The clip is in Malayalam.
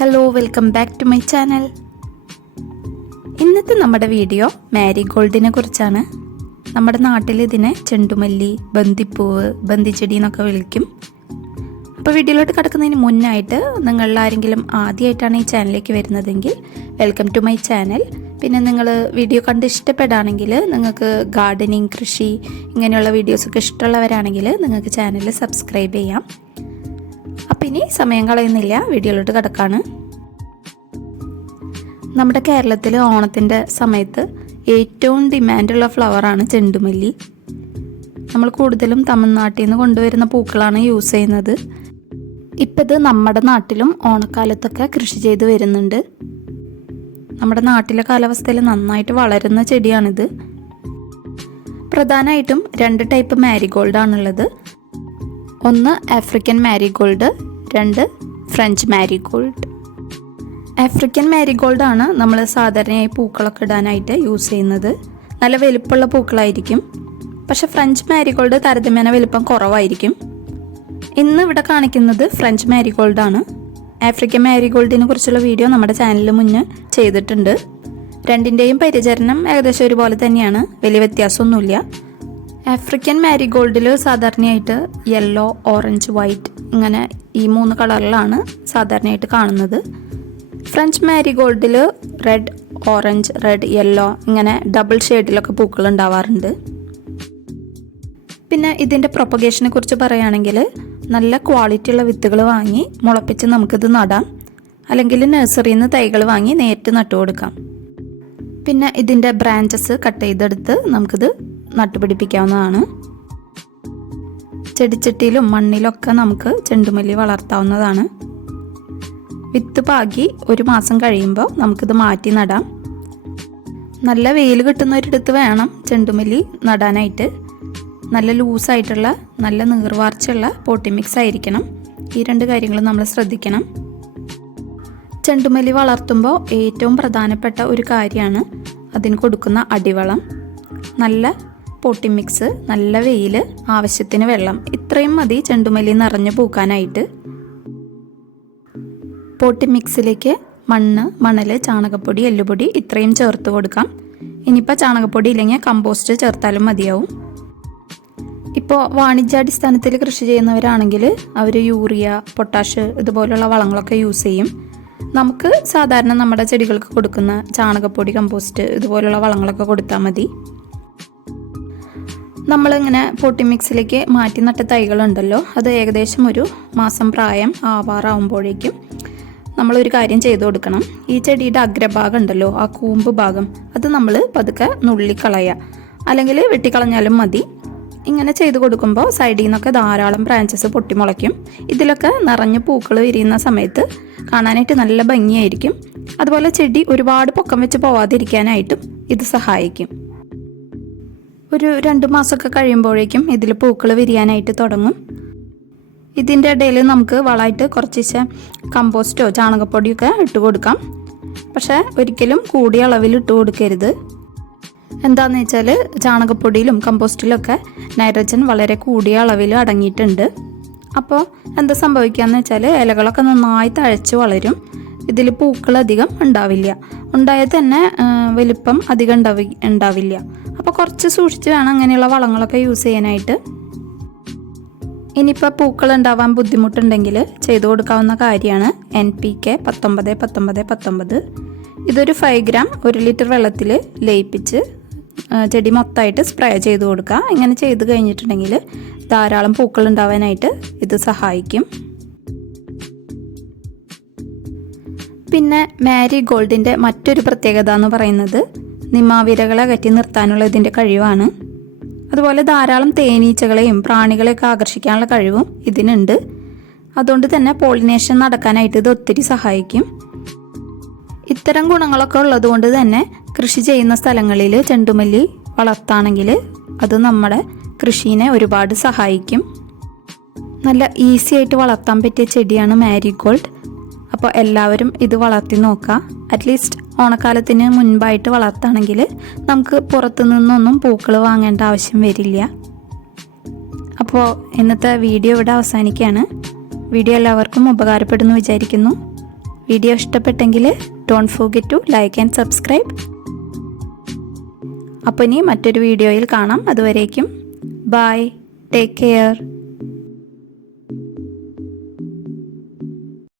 Hello, welcome back to my channel. ഇന്നത്തെ നമ്മുടെ വീഡിയോ മാരിഗോൾഡിനെ കുറിച്ചാണ്. നമ്മുടെ നാട്ടിൽ ഇതിനെ ചെണ്ടുമല്ലി, ബന്ദിപ്പൂവ്, ബന്ദിച്ചെടി എന്നൊക്കെ വിളിക്കും. അപ്പോൾ വീഡിയോയിലോട്ട് കിടക്കുന്നതിന് മുന്നായിട്ട് നിങ്ങളിൽ ആരെങ്കിലും ആദ്യമായിട്ടാണ് ഈ ചാനലിലേക്ക് വരുന്നതെങ്കിൽ വെൽക്കം ടു മൈ ചാനൽ. പിന്നെ നിങ്ങൾ വീഡിയോ കണ്ട് ഇഷ്ടപ്പെടുകയാണെങ്കിൽ, നിങ്ങൾക്ക് ഗാർഡനിങ്, കൃഷി ഇങ്ങനെയുള്ള വീഡിയോസൊക്കെ ഇഷ്ടമുള്ളവരാണെങ്കിൽ നിങ്ങൾക്ക് ചാനൽ സബ്സ്ക്രൈബ് ചെയ്യാം. അപ്പം ഇനി സമയം കളയുന്നില്ല, വീഡിയോയിലോട്ട് കിടക്കാണ്. നമ്മുടെ കേരളത്തിൽ ഓണത്തിൻ്റെ സമയത്ത് ഏറ്റവും ഡിമാൻഡുള്ള ഫ്ലവറാണ് ചെണ്ടുമല്ലി. നമ്മൾ കൂടുതലും തമിഴ്നാട്ടിൽ നിന്ന് കൊണ്ടുവരുന്ന പൂക്കളാണ് യൂസ് ചെയ്യുന്നത്. ഇപ്പം ഇത് നമ്മുടെ നാട്ടിലും ഓണക്കാലത്തൊക്കെ കൃഷി ചെയ്ത് വരുന്നുണ്ട്. നമ്മുടെ നാട്ടിലെ കാലാവസ്ഥയിൽ നന്നായിട്ട് വളരുന്ന ചെടിയാണിത്. പ്രധാനമായിട്ടും 2 ടൈപ്പ് മാരിഗോൾഡാണുള്ളത്. ഒന്ന് African marigold, 2 French marigold. African മാരിഗോൾഡാണ് നമ്മൾ സാധാരണയായി പൂക്കളൊക്കെ ഇടാനായിട്ട് യൂസ് ചെയ്യുന്നത്. നല്ല വലുപ്പമുള്ള പൂക്കളായിരിക്കും. പക്ഷെ ഫ്രഞ്ച് മാരിഗോൾഡ് താരതമ്യേന വലുപ്പം കുറവായിരിക്കും. ഇന്ന് ഇവിടെ കാണിക്കുന്നത് ഫ്രഞ്ച് മാരിഗോൾഡാണ്. ആഫ്രിക്കൻ മാരിഗോൾഡിനെ കുറിച്ചുള്ള വീഡിയോ നമ്മുടെ ചാനലിൽ മുന്നേ ചെയ്തിട്ടുണ്ട്. രണ്ടിൻ്റെയും പരിചരണം ഏകദേശം ഒരുപോലെ തന്നെയാണ്, വലിയ വ്യത്യാസമൊന്നുമില്ല. ആഫ്രിക്കൻ മാരിഗോൾഡിൽ സാധാരണയായിട്ട് യെല്ലോ, ഓറഞ്ച്, വൈറ്റ് ഇങ്ങനെ ഈ 3 കളറിലാണ് സാധാരണയായിട്ട് കാണുന്നത്. ഫ്രഞ്ച് മാരിഗോൾഡിൽ റെഡ്, ഓറഞ്ച്, റെഡ്, യെല്ലോ ഇങ്ങനെ ഡബിൾ ഷെയ്ഡിലൊക്കെ പൂക്കൾ ഉണ്ടാവാറുണ്ട്. പിന്നെ ഇതിൻ്റെ പ്രൊപ്പഗേഷനെ കുറിച്ച് പറയുകയാണെങ്കിൽ, നല്ല ക്വാളിറ്റിയുള്ള വിത്തുകൾ വാങ്ങി മുളപ്പിച്ച് നമുക്കിത് നടാം. അല്ലെങ്കിൽ നഴ്സറിയിൽ നിന്ന് തൈകൾ വാങ്ങി നേരിട്ട് നട്ടുകൊടുക്കാം. പിന്നെ ഇതിൻ്റെ ബ്രാഞ്ചസ് കട്ട് ചെയ്തെടുത്ത് നമുക്കിത് നട്ടുപിടിപ്പിക്കാവുന്നതാണ്. ചെടിച്ചട്ടിയിലും മണ്ണിലൊക്കെ നമുക്ക് ചെണ്ടുമല്ലി വളർത്താവുന്നതാണ്. വിത്ത് പാകി 1 മാസം കഴിയുമ്പോൾ നമുക്കിത് മാറ്റി നടാം. നല്ല വെയിൽ കിട്ടുന്ന ഒരിടത്ത് വേണം ചെണ്ടുമല്ലി നടാനായിട്ട്. നല്ല ലൂസായിട്ടുള്ള, നല്ല നീർവാർച്ചയുള്ള പോട്ടി മിക്സ് ആയിരിക്കണം. ഈ 2 കാര്യങ്ങൾ നമ്മൾ ശ്രദ്ധിക്കണം. ചെണ്ടുമല്ലി വളർത്തുമ്പോൾ ഏറ്റവും പ്രധാനപ്പെട്ട ഒരു കാര്യമാണ് അതിന് കൊടുക്കുന്ന അടിവളം. നല്ല പോട്ടി മിക്സ്, നല്ല വെയിൽ, ആവശ്യത്തിന് വെള്ളം, ഇത്രയും മതി ചെണ്ടുമല്ലി നിറഞ്ഞു പൂക്കാനായിട്ട്. പോട്ടി മിക്സിലേക്ക് മണ്ണ്, മണൽ, ചാണകപ്പൊടി, എല്ലുപൊടി ഇത്രയും ചേർത്ത് കൊടുക്കാം. ഇനിയിപ്പോൾ ചാണകപ്പൊടി ഇല്ലെങ്കിൽ കമ്പോസ്റ്റ് ചേർത്താലും മതിയാവും. ഇപ്പോൾ വാണിജ്യാടിസ്ഥാനത്തിൽ കൃഷി ചെയ്യുന്നവരാണെങ്കിൽ അവർ യൂറിയ, പൊട്ടാഷ് ഇതുപോലുള്ള വളങ്ങളൊക്കെ യൂസ് ചെയ്യും. നമുക്ക് സാധാരണ നമ്മുടെ ചെടികൾക്ക് കൊടുക്കുന്ന ചാണകപ്പൊടി, കമ്പോസ്റ്റ് ഇതുപോലുള്ള വളങ്ങളൊക്കെ കൊടുത്താൽ മതി. നമ്മളിങ്ങനെ പോട്ടി മിക്സിലേക്ക് മാറ്റി നട്ട തൈകളുണ്ടല്ലോ, അത് ഏകദേശം 1 മാസം പ്രായം ആവാറാവുമ്പോഴേക്കും നമ്മളൊരു കാര്യം ചെയ്തു കൊടുക്കണം. ഈ ചെടിയുടെ അഗ്രഭാഗം ഉണ്ടല്ലോ, ആ കൂമ്പ് ഭാഗം, അത് നമ്മൾ പതുക്കെ നുള്ളിക്കളയുക, അല്ലെങ്കിൽ വെട്ടിക്കളഞ്ഞാലും മതി. ഇങ്ങനെ ചെയ്ത് കൊടുക്കുമ്പോൾ സൈഡിൽ നിന്നൊക്കെ ധാരാളം ബ്രാഞ്ചസ് പൊട്ടിമുളയ്ക്കും. ഇതിലൊക്കെ നിറഞ്ഞ് പൂക്കൾ വിരിയുന്ന സമയത്ത് കാണാനായിട്ട് നല്ല ഭംഗിയായിരിക്കും. അതുപോലെ ചെടി ഒരുപാട് പൊക്കം വെച്ച് പോവാതിരിക്കാനായിട്ടും ഇത് സഹായിക്കും. ഒരു 2 മാസമൊക്കെ കഴിയുമ്പോഴേക്കും ഇതിൽ പൂക്കൾ വിരിയാനായിട്ട് തുടങ്ങും. ഇതിൻ്റെ ഇടയിൽ നമുക്ക് വളമായിട്ട് കുറച്ച് കമ്പോസ്റ്റോ ചാണകപ്പൊടിയൊക്കെ ഇട്ട് കൊടുക്കാം. പക്ഷേ ഒരിക്കലും കൂടിയ അളവിൽ ഇട്ട് കൊടുക്കരുത്. എന്താണെന്ന് വെച്ചാൽ ചാണകപ്പൊടിയിലും കമ്പോസ്റ്റിലൊക്കെ നൈട്രജൻ വളരെ കൂടിയ അളവിൽ അടങ്ങിയിട്ടുണ്ട്. അപ്പോൾ എന്താ സംഭവിക്കുകയെന്ന് വെച്ചാൽ ഇലകളൊക്കെ നന്നായി തഴച്ച് വളരും. ഇതിൽ പൂക്കളധികം ഉണ്ടാവില്ല. ഉണ്ടായാൽ തന്നെ വലിപ്പം അധികം ഉണ്ടാവില്ല. അപ്പോൾ കുറച്ച് സൂക്ഷിച്ച് വേണം അങ്ങനെയുള്ള വളങ്ങളൊക്കെ യൂസ് ചെയ്യാനായിട്ട്. ഇനിയിപ്പോൾ പൂക്കൾ ഉണ്ടാവാൻ ബുദ്ധിമുട്ടുണ്ടെങ്കിൽ ചെയ്തു കൊടുക്കാവുന്ന കാര്യമാണ് NPK 19-19-19. ഇതൊരു 5 ഗ്രാം 1 ലിറ്റർ വെള്ളത്തിൽ ലയിപ്പിച്ച് ചെടി മൊത്തമായിട്ട് സ്പ്രേ ചെയ്ത് കൊടുക്കുക. ഇങ്ങനെ ചെയ്ത് കഴിഞ്ഞിട്ടുണ്ടെങ്കിൽ ധാരാളം പൂക്കൾ ഉണ്ടാവാനായിട്ട് ഇത് സഹായിക്കും. പിന്നെ മാരിഗോൾഡിൻ്റെ മറ്റൊരു പ്രത്യേകത എന്ന് പറയുന്നത് നിമാവിരകളെ അകറ്റി നിർത്താനുള്ള ഇതിൻ്റെ കഴിവാണ്. അതുപോലെ ധാരാളം തേനീച്ചകളെയും പ്രാണികളെയൊക്കെ ആകർഷിക്കാനുള്ള കഴിവും ഇതിനുണ്ട്. അതുകൊണ്ട് തന്നെ പോളിനേഷൻ നടക്കാനായിട്ട് ഇത് ഒത്തിരി സഹായിക്കും. ഇത്തരം ഗുണങ്ങളൊക്കെ ഉള്ളതുകൊണ്ട് തന്നെ കൃഷി ചെയ്യുന്ന സ്ഥലങ്ങളിൽ ചെണ്ടുമല്ലി വളർത്താണെങ്കിൽ അത് നമ്മുടെ കൃഷിയെ ഒരുപാട് സഹായിക്കും. നല്ല ഈസി ആയിട്ട് വളർത്താൻ പറ്റിയ ചെടിയാണ് മാരിഗോൾഡ്. അപ്പോൾ എല്ലാവരും ഇത് വളർത്തി നോക്കുക. അറ്റ്ലീസ്റ്റ് ഓണക്കാലത്തിന് മുൻപായിട്ട് വളർത്തുകയാണെങ്കിൽ നമുക്ക് പുറത്തു നിന്നൊന്നും പൂക്കൾ വാങ്ങേണ്ട ആവശ്യം വരില്ല. അപ്പോൾ ഇന്നത്തെ വീഡിയോ ഇവിടെ അവസാനിക്കുകയാണ്. വീഡിയോ എല്ലാവർക്കും ഉപകാരപ്പെടുന്നു വിചാരിക്കുന്നു. വീഡിയോ ഇഷ്ടപ്പെട്ടെങ്കിൽ don't forget to like and subscribe. അപ്പോൾ ഇനി മറ്റൊരു വീഡിയോയിൽ കാണാം. അതുവരേക്കും ബൈ, ടേക്ക് കെയർ.